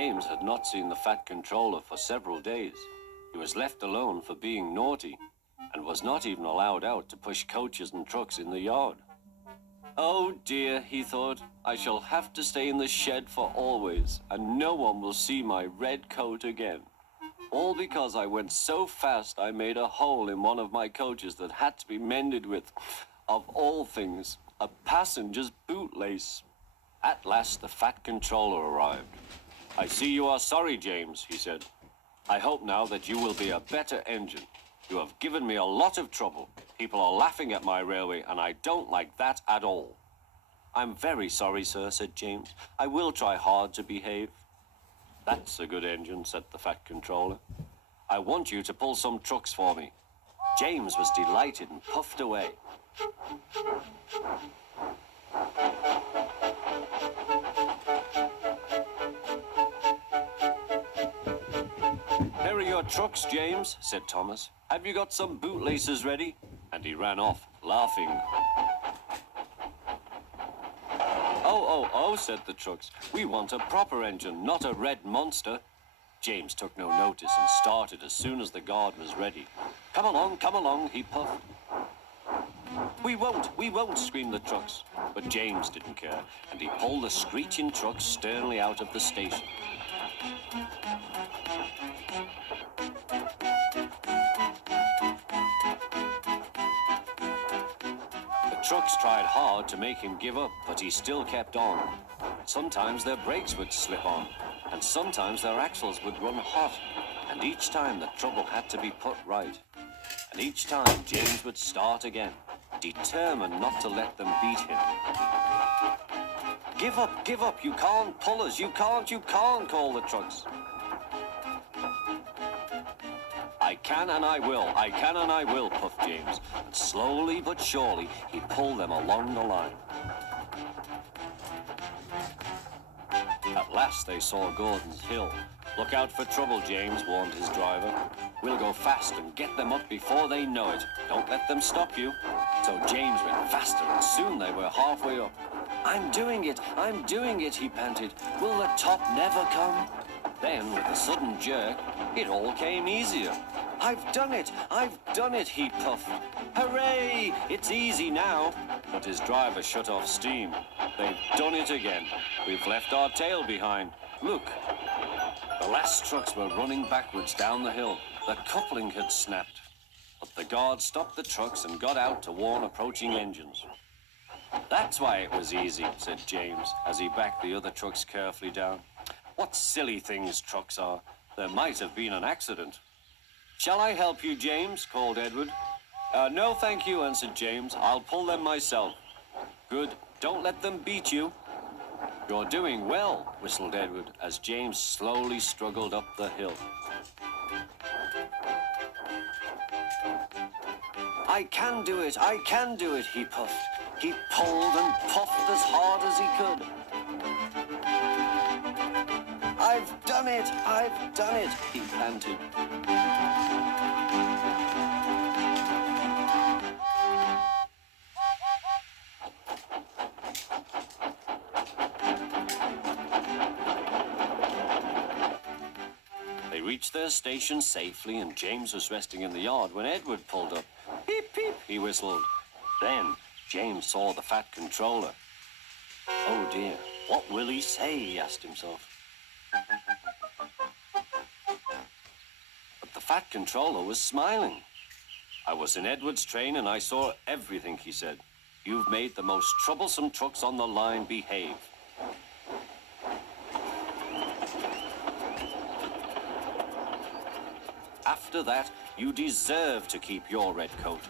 James had not seen the Fat Controller for several days. He was left alone for being naughty and was not even allowed out to push coaches and trucks in the yard. Oh dear, he thought, I shall have to stay in the shed for always, and no one will see my red coat again. All because I went so fast I made a hole in one of my coaches that had to be mended with, of all things, a passenger's bootlace. At last the Fat Controller arrived. I see you are sorry, James, he said. I hope now that you will be a better engine. You have given me a lot of trouble. People are laughing at my railway, and I don't like that at all. I'm very sorry, sir, said James. I will try hard to behave. That's a good engine, said the Fat Controller. I want you to pull some trucks for me. James was delighted and puffed away. Here are your trucks, James, said Thomas. Have you got some bootlaces ready? And he ran off, laughing. Oh, said the trucks. We want a proper engine, not a red monster. James took no notice and started as soon as the guard was ready. Come along, he puffed. We won't, screamed the trucks. But James didn't care, and he pulled the screeching trucks sternly out of the station. The trucks tried hard to make him give up, but he still kept on. Sometimes their brakes would slip on, and sometimes their axles would run hot, and each time the trouble had to be put right. And each time James would start again, determined not to let them beat him. Give up, you can't pull us, you can't, called the trucks. I can and I will, puffed James. And slowly but surely, he pulled them along the line. At last they saw Gordon's Hill. Look out for trouble, James, warned his driver. We'll go fast and get them up before they know it. Don't let them stop you. So James went faster, and soon they were halfway up. I'm doing it, he panted. Will the top never come? Then, with a sudden jerk, it all came easier. I've done it, he puffed. Hooray! It's easy now. But his driver shut off steam. They've done it again. We've left our tail behind. Look. The last trucks were running backwards down the hill. The coupling had snapped. But the guard stopped the trucks and got out to warn approaching engines. That's why it was easy, said James, as he backed the other trucks carefully down. What silly things trucks are. There might have been an accident. Shall I help you, James? Called Edward. No, thank you, answered James. I'll pull them myself. Good. Don't let them beat you. You're doing well, whistled Edward, as James slowly struggled up the hill. I can do it, he puffed. He pulled and puffed as hard as he could. I've done it, he panted. They reached their station safely, and James was resting in the yard when Edward pulled up. Peep, peep, he whistled. Then James saw the Fat Controller. Oh dear, what will he say, he asked himself. But the Fat Controller was smiling. I was in Edward's train and I saw everything, he said. You've made the most troublesome trucks on the line behave. After that, you deserve to keep your red coat.